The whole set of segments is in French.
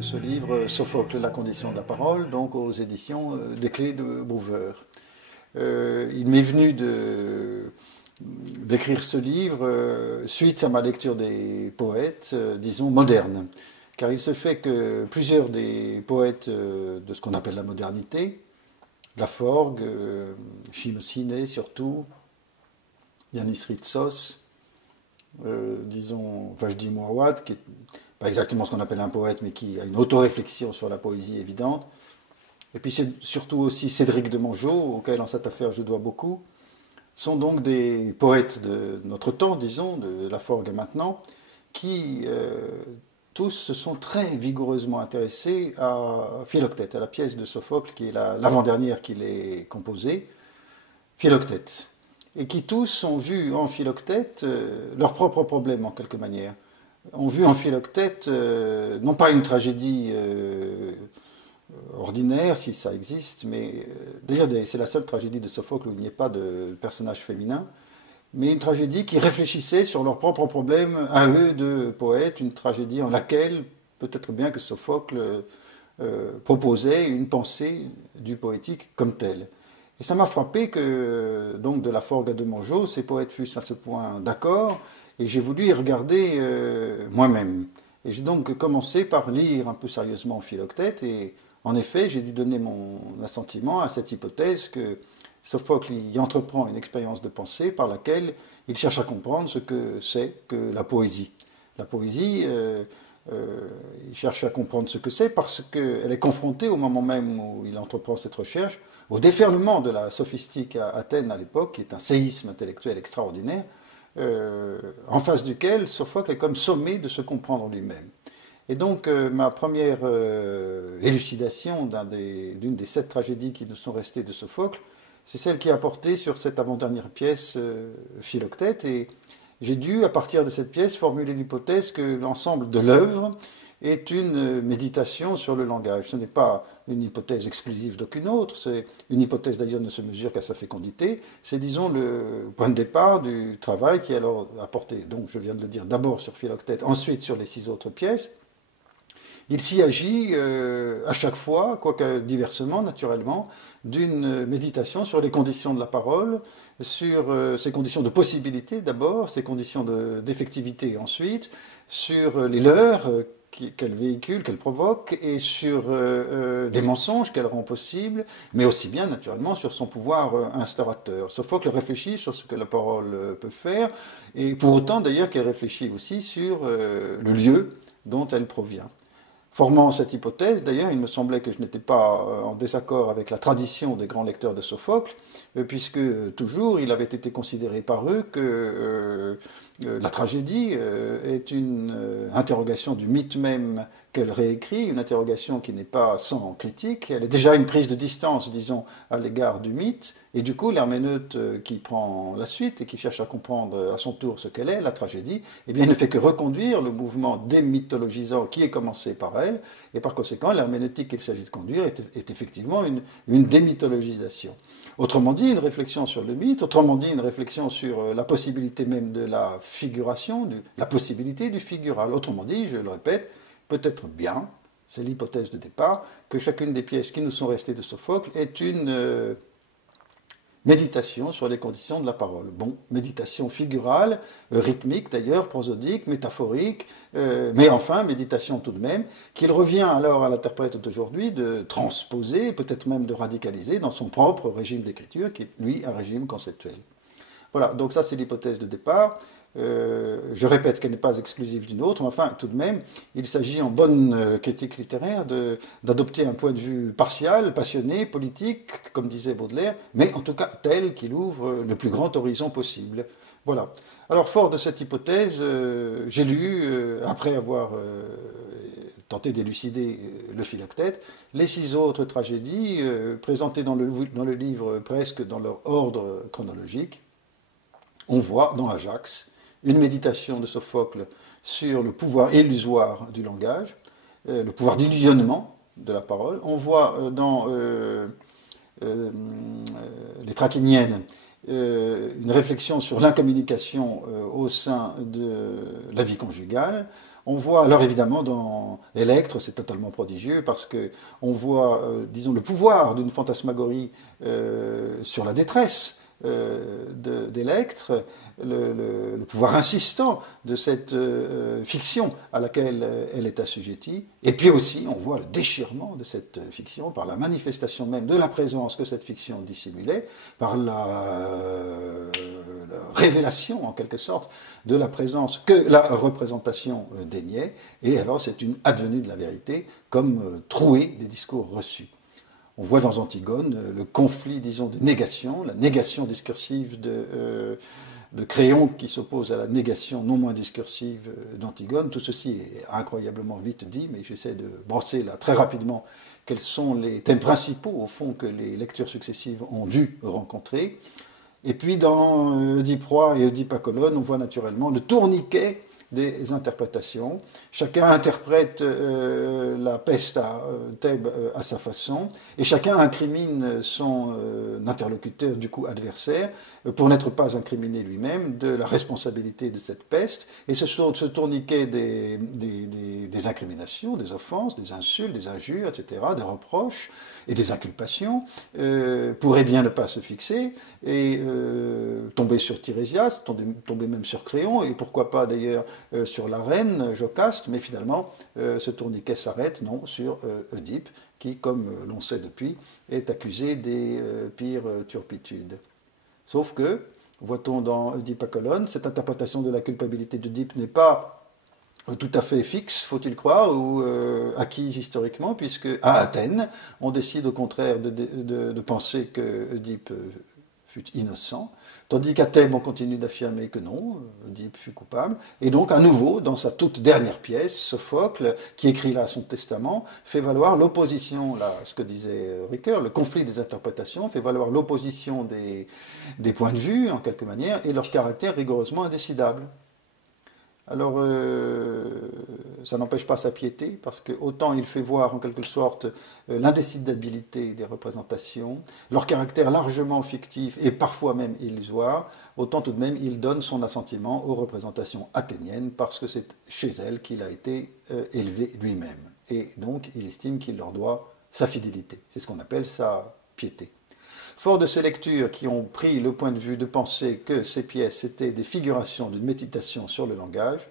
ce livre Sophocle, la condition de la parole, donc aux éditions des Clés de Brouwer. Il m'est venu d'écrire ce livre suite à ma lecture des poètes, disons, modernes. Car il se fait que plusieurs des poètes de ce qu'on appelle la modernité, Laforgue, Chimosine surtout, Yanis Ritsos, disons Vajdi Mouawad, qui est pas exactement ce qu'on appelle un poète, mais qui a une autoréflexion sur la poésie évidente. Et puis c'est surtout aussi Cédric de Mongeau, auquel en cette affaire je dois beaucoup, sont donc des poètes de notre temps, disons, de Laforgue et maintenant, qui tous se sont très vigoureusement intéressés à Philoctète, à la pièce de Sophocle, qui est l'avant-dernière qu'il ait composée, Philoctète, et qui tous ont vu en Philoctète leur propre problème en quelque manière. Ont vu en Philoctète non pas une tragédie ordinaire, si ça existe, mais d'ailleurs c'est la seule tragédie de Sophocle où il n'y ait pas de personnage féminin, mais une tragédie qui réfléchissait sur leurs propres problèmes à eux de poètes, une tragédie en laquelle peut-être bien que Sophocle proposait une pensée du poétique comme telle. Et ça m'a frappé que, donc, de Laforgue à de Mongeau, ces poètes fussent à ce point d'accord, et j'ai voulu y regarder moi-même. Et j'ai donc commencé par lire un peu sérieusement Philoctète, et en effet, j'ai dû donner mon assentiment à cette hypothèse que Sophocle y entreprend une expérience de pensée par laquelle il cherche à comprendre ce que c'est que la poésie. La poésie, il cherche à comprendre ce que c'est parce qu'elle est confrontée au moment même où il entreprend cette recherche au déferlement de la sophistique à Athènes à l'époque, qui est un séisme intellectuel extraordinaire, en face duquel Sophocle est comme sommé de se comprendre lui-même. Et donc ma première élucidation d'une des 7 tragédies qui nous sont restées de Sophocle, c'est celle qui a porté sur cette avant-dernière pièce, Philoctète, et j'ai dû, à partir de cette pièce, formuler l'hypothèse que l'ensemble de l'œuvre est une méditation sur le langage. Ce n'est pas une hypothèse exclusive d'aucune autre, c'est une hypothèse d'ailleurs ne se mesure qu'à sa fécondité, c'est disons le point de départ du travail qui est alors apporté, donc je viens de le dire, d'abord sur Philoctète, ensuite sur les 6 autres pièces. Il s'y agit à chaque fois, quoique diversement, naturellement, d'une méditation sur les conditions de la parole, sur ses conditions de possibilité d'abord, ses conditions d'effectivité ensuite, sur les leurres qu'elle véhicule, qu'elle provoque, et sur les mensonges qu'elle rend possibles, mais aussi bien naturellement sur son pouvoir instaurateur. Sophocle réfléchit sur ce que la parole peut faire, et pour autant d'ailleurs qu'elle réfléchit aussi sur le lieu dont elle provient. Formant cette hypothèse, d'ailleurs, il me semblait que je n'étais pas en désaccord avec la tradition des grands lecteurs de Sophocle, puisque toujours il avait été considéré par eux que la tragédie est une interrogation du mythe même qu'elle réécrit, une interrogation qui n'est pas sans critique, elle est déjà une prise de distance, disons, à l'égard du mythe, et du coup l'herméneute qui prend la suite et qui cherche à comprendre à son tour ce qu'elle est, la tragédie, eh bien, ne fait que reconduire le mouvement démythologisant qui est commencé par elle, et par conséquent l'herméneutique qu'il s'agit de conduire est effectivement une démythologisation. Autrement dit, une réflexion sur le mythe, autrement dit, une réflexion sur la possibilité même de la figuration, la possibilité du figural. Autrement dit, je le répète, peut-être bien, c'est l'hypothèse de départ, que chacune des pièces qui nous sont restées de Sophocle est une méditation sur les conditions de la parole. Bon, méditation figurale, rythmique d'ailleurs, prosodique, métaphorique, mais enfin, méditation tout de même, qu'il revient alors à l'interprète d'aujourd'hui de transposer, peut-être même de radicaliser dans son propre régime d'écriture, qui est lui un régime conceptuel. Voilà, donc ça c'est l'hypothèse de départ. Je répète qu'elle n'est pas exclusive d'une autre, mais enfin, tout de même, il s'agit en bonne critique littéraire d'adopter un point de vue partial, passionné, politique, comme disait Baudelaire, mais en tout cas tel qu'il ouvre le plus grand horizon possible. Voilà. Alors, fort de cette hypothèse, j'ai lu, après avoir tenté d'élucider le Philoctète, les 6 autres tragédies présentées dans le livre presque dans leur ordre chronologique. On voit dans Ajax une méditation de Sophocle sur le pouvoir illusoire du langage, le pouvoir d'illusionnement de la parole. On voit dans les Trachiniennes une réflexion sur l'incommunication au sein de la vie conjugale. On voit, alors évidemment, dans Electre, c'est totalement prodigieux parce que on voit, disons, le pouvoir d'une fantasmagorie sur la détresse d'Electre, le pouvoir insistant de cette fiction à laquelle elle est assujettie. Et puis aussi, on voit le déchirement de cette fiction par la manifestation même de la présence que cette fiction dissimulait, par la révélation, en quelque sorte, de la présence que la représentation déniait. Et alors, c'est une advenue de la vérité, comme trouée des discours reçus. On voit dans Antigone le conflit, disons, des négations, la négation discursive de Créon qui s'oppose à la négation non moins discursive d'Antigone. Tout ceci est incroyablement vite dit, mais j'essaie de brosser là très rapidement quels sont les thèmes principaux, au fond, que les lectures successives ont dû rencontrer. Et puis dans Oedipe Roi et Oedipe à Colonne, on voit naturellement le tourniquet des interprétations. Chacun interprète la peste à Thèbes à sa façon, et chacun incrimine son interlocuteur, du coup adversaire, pour n'être pas incriminé lui-même de la responsabilité de cette peste. Et ce tourniquet des incriminations, des offenses, des insultes, des injures, etc., des reproches et des inculpations, pourrait bien ne pas se fixer et tomber sur Tirésias, tomber même sur Créon, et pourquoi pas d'ailleurs sur la reine Jocaste, mais finalement ce tourniquet s'arrête non sur Oedipe, qui, comme l'on sait depuis, est accusé des pires turpitudes. Sauf que, voit-on dans Oedipe à Colonne, cette interprétation de la culpabilité d'Oedipe n'est pas tout à fait fixe, faut-il croire, ou acquise historiquement, puisque à Athènes, on décide au contraire de penser que Oedipe fut innocent, tandis qu'à Thèbes, on continue d'affirmer que non, Oedipe fut coupable. Et donc, à nouveau, dans sa toute dernière pièce, Sophocle, qui écrit là son testament, fait valoir l'opposition, là, ce que disait Ricoeur, le conflit des interprétations, fait valoir l'opposition des points de vue, en quelque manière, et leur caractère rigoureusement indécidable. Alors, ça n'empêche pas sa piété, parce que autant il fait voir en quelque sorte l'indécidabilité des représentations, leur caractère largement fictif et parfois même illusoire, autant tout de même il donne son assentiment aux représentations athéniennes, parce que c'est chez elles qu'il a été élevé lui-même. Et donc il estime qu'il leur doit sa fidélité. C'est ce qu'on appelle sa piété. Fort de ces lectures qui ont pris le point de vue de penser que ces pièces étaient des figurations d'une méditation sur le langage,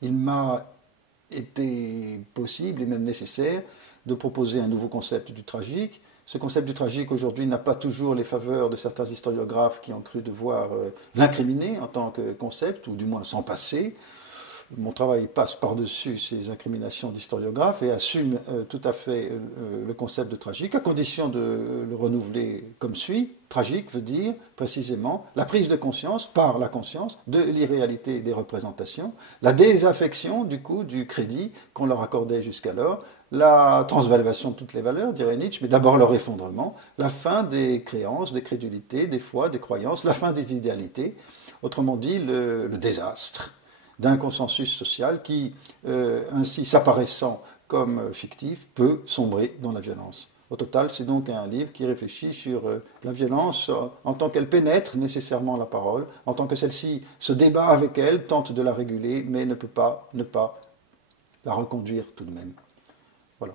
il m'a été possible et même nécessaire de proposer un nouveau concept du tragique. Ce concept du tragique aujourd'hui n'a pas toujours les faveurs de certains historiographes qui ont cru devoir l'incriminer en tant que concept, ou du moins s'en passer. Mon travail passe par-dessus ces incriminations d'historiographes et assume tout à fait le concept de tragique, à condition de le renouveler comme suit. Tragique veut dire précisément la prise de conscience, par la conscience, de l'irréalité des représentations, la désaffection du coup du crédit qu'on leur accordait jusqu'alors, la transvaluation de toutes les valeurs, dirait Nietzsche, mais d'abord leur effondrement, la fin des créances, des crédulités, des foi, des croyances, la fin des idéalités, autrement dit le désastre d'un consensus social qui, ainsi s'apparaissant comme fictif, peut sombrer dans la violence. Au total, c'est donc un livre qui réfléchit sur la violence en tant qu'elle pénètre nécessairement la parole, en tant que celle-ci se débat avec elle, tente de la réguler, mais ne peut pas ne pas la reconduire tout de même. Voilà.